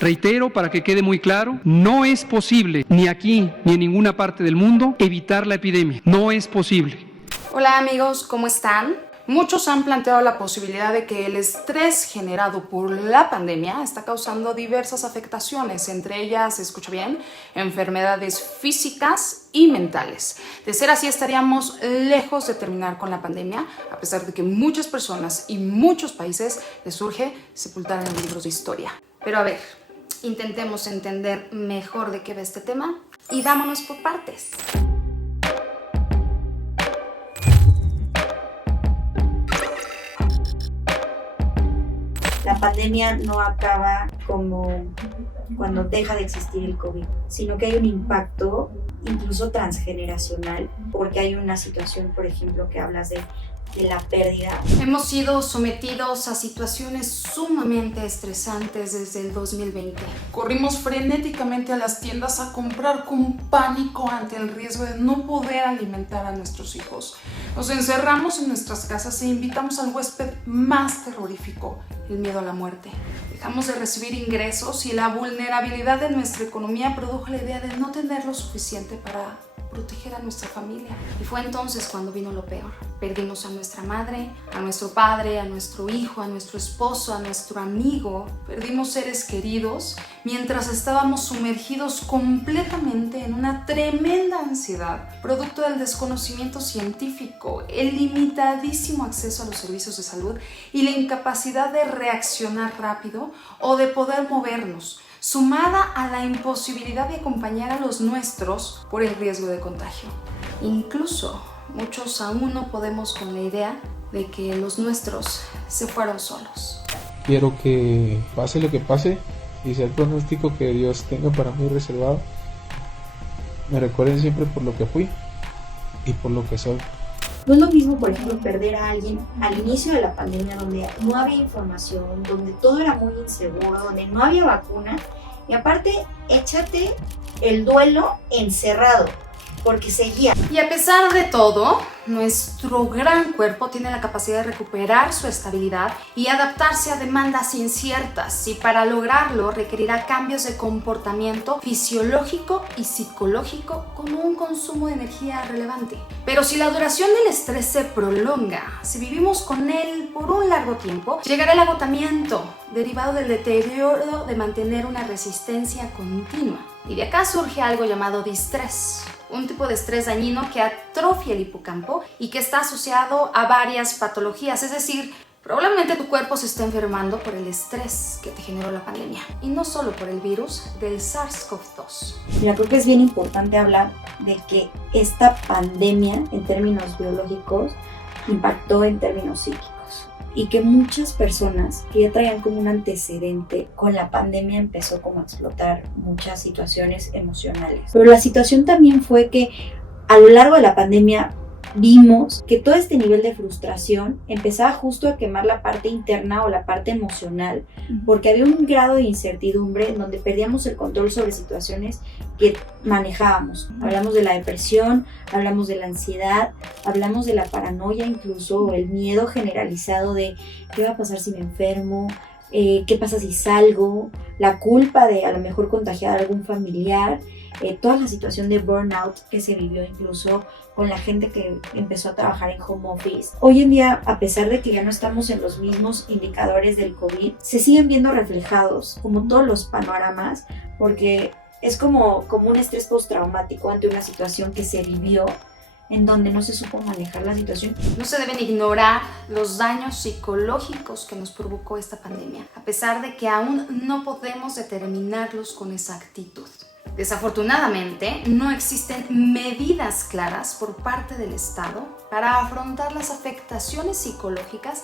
Reitero, para que quede muy claro, no es posible, ni aquí ni en ninguna parte del mundo, evitar la epidemia. No es posible. Hola amigos, ¿cómo están? Muchos han planteado la posibilidad de que el estrés generado por la pandemia está causando diversas afectaciones, entre ellas, escucha bien, enfermedades físicas y mentales. De ser así, estaríamos lejos de terminar con la pandemia, a pesar de que muchas personas y muchos países les surge sepultar en libros de historia. Pero a ver, intentemos entender mejor de qué va este tema y vámonos por partes. La pandemia no acaba como cuando deja de existir el COVID, sino que hay un impacto incluso transgeneracional, porque hay una situación, por ejemplo, que hablas de la pérdida. Hemos sido sometidos a situaciones sumamente estresantes desde el 2020. Corrimos frenéticamente a las tiendas a comprar con pánico ante el riesgo de no poder alimentar a nuestros hijos. Nos encerramos en nuestras casas e invitamos al huésped más terrorífico, el miedo a la muerte. Dejamos de recibir ingresos y la vulnerabilidad de nuestra economía produjo la idea de no tener lo suficiente para proteger a nuestra familia. Y fue entonces cuando vino lo peor. Perdimos a nuestra madre, a nuestro padre, a nuestro hijo, a nuestro esposo, a nuestro amigo. Perdimos seres queridos mientras estábamos sumergidos completamente en una tremenda ansiedad, producto del desconocimiento científico, el limitadísimo acceso a los servicios de salud y la incapacidad de reaccionar rápido o de poder movernos, sumada a la imposibilidad de acompañar a los nuestros por el riesgo de contagio. Incluso muchos aún no podemos con la idea de que los nuestros se fueron solos. Quiero que pase lo que pase y sea el pronóstico que Dios tenga para mí reservado, me recuerden siempre por lo que fui y por lo que soy. No es lo mismo, por ejemplo, perder a alguien al inicio de la pandemia, donde no había información, donde todo era muy inseguro, donde no había vacuna, y aparte, échate el duelo encerrado, porque seguía. Y a pesar de todo, nuestro gran cuerpo tiene la capacidad de recuperar su estabilidad y adaptarse a demandas inciertas, y para lograrlo requerirá cambios de comportamiento fisiológico y psicológico con un consumo de energía relevante. Pero si la duración del estrés se prolonga, si vivimos con él por un largo tiempo, llegará el agotamiento derivado del deterioro de mantener una resistencia continua. Y de acá surge algo llamado distrés, un tipo de estrés dañino que atrofia el hipocampo y que está asociado a varias patologías, es decir, probablemente tu cuerpo se está enfermando por el estrés que te generó la pandemia y no solo por el virus del SARS-CoV-2. Mira, creo que es bien importante hablar de que esta pandemia en términos biológicos impactó en términos psíquicos, y que muchas personas que ya traían como un antecedente con la pandemia empezó como a explotar muchas situaciones emocionales. Pero la situación también fue que a lo largo de la pandemia vimos que todo este nivel de frustración empezaba justo a quemar la parte interna o la parte emocional, porque había un grado de incertidumbre en donde perdíamos el control sobre situaciones que manejábamos. Hablamos de la depresión, hablamos de la ansiedad, hablamos de la paranoia, incluso el miedo generalizado de qué va a pasar si me enfermo, qué pasa si salgo, la culpa de a lo mejor contagiar a algún familiar, toda la situación de burnout que se vivió incluso con la gente que empezó a trabajar en home office. Hoy en día, a pesar de que ya no estamos en los mismos indicadores del COVID, se siguen viendo reflejados como todos los panoramas, porque es como un estrés postraumático ante una situación que se vivió en donde no se supo manejar la situación. No se deben ignorar los daños psicológicos que nos provocó esta pandemia, a pesar de que aún no podemos determinarlos con exactitud. Desafortunadamente, no existen medidas claras por parte del Estado para afrontar las afectaciones psicológicas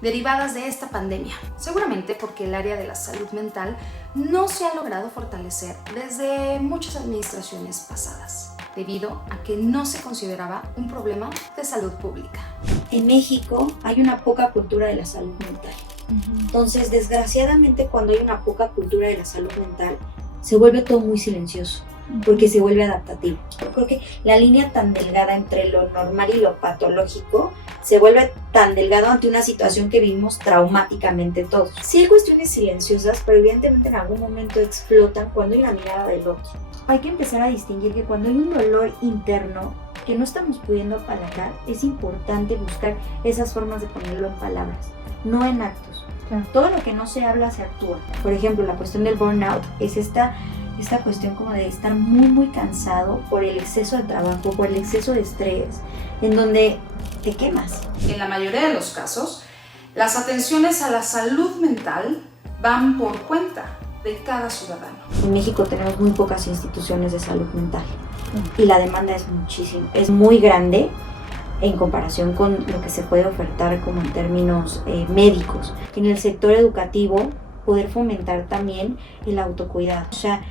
derivadas de esta pandemia. Seguramente porque el área de la salud mental no se ha logrado fortalecer desde muchas administraciones pasadas, debido a que no se consideraba un problema de salud pública. En México hay una poca cultura de la salud mental. Entonces, desgraciadamente, cuando hay una poca cultura de la salud mental, se vuelve todo muy silencioso. porque se vuelve adaptativo. Yo creo que la línea tan delgada entre lo normal y lo patológico se vuelve tan delgado ante una situación que vivimos traumáticamente todos. Sí hay cuestiones silenciosas, pero evidentemente en algún momento explotan cuando hay la mirada del otro. Hay que empezar a distinguir que cuando hay un dolor interno que no estamos pudiendo apalancar, es importante buscar esas formas de ponerlo en palabras, no en actos. Claro. Todo lo que no se habla se actúa. Por ejemplo, la cuestión del burnout es esta cuestión como de estar muy cansado por el exceso de trabajo, por el exceso de estrés, en donde te quemas. En la mayoría de los casos, las atenciones a la salud mental van por cuenta de cada ciudadano. En México tenemos muy pocas instituciones de salud mental y la demanda es muchísima, es muy grande en comparación con lo que se puede ofertar como en términos médicos. En el sector educativo, poder fomentar también el autocuidado, o sea,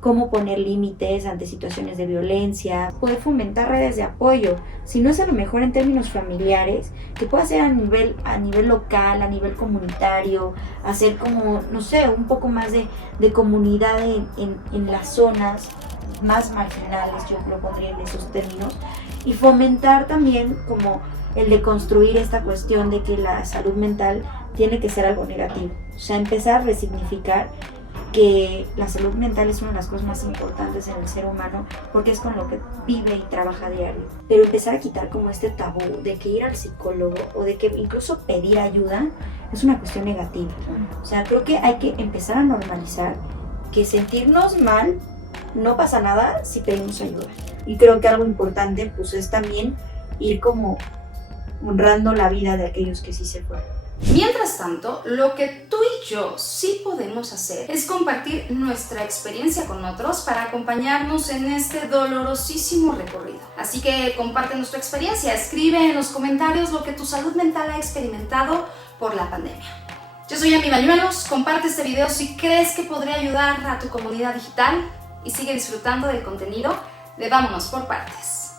cómo poner límites ante situaciones de violencia, poder fomentar redes de apoyo, si no es a lo mejor en términos familiares, que pueda ser a nivel local, a nivel comunitario, hacer como, no sé, un poco más de comunidad en las zonas más marginales, yo lo pondría en esos términos, y fomentar también como el de construir esta cuestión de que la salud mental tiene que ser algo negativo, o sea, empezar a resignificar que la salud mental es una de las cosas más importantes en el ser humano porque es con lo que vive y trabaja diario. Pero empezar a quitar como este tabú de que ir al psicólogo o de que incluso pedir ayuda es una cuestión negativa. O sea, creo que hay que empezar a normalizar que sentirnos mal no pasa nada si pedimos ayuda. Y creo que algo importante pues es también ir como honrando la vida de aquellos que sí se fueron. Mientras tanto, lo que tú y yo sí podemos hacer es compartir nuestra experiencia con otros para acompañarnos en este dolorosísimo recorrido. Así que comparte nuestra experiencia, escribe en los comentarios lo que tu salud mental ha experimentado por la pandemia. Yo soy Amy Bañuelos, comparte este video si crees que podría ayudar a tu comunidad digital y sigue disfrutando del contenido de Vámonos por Partes.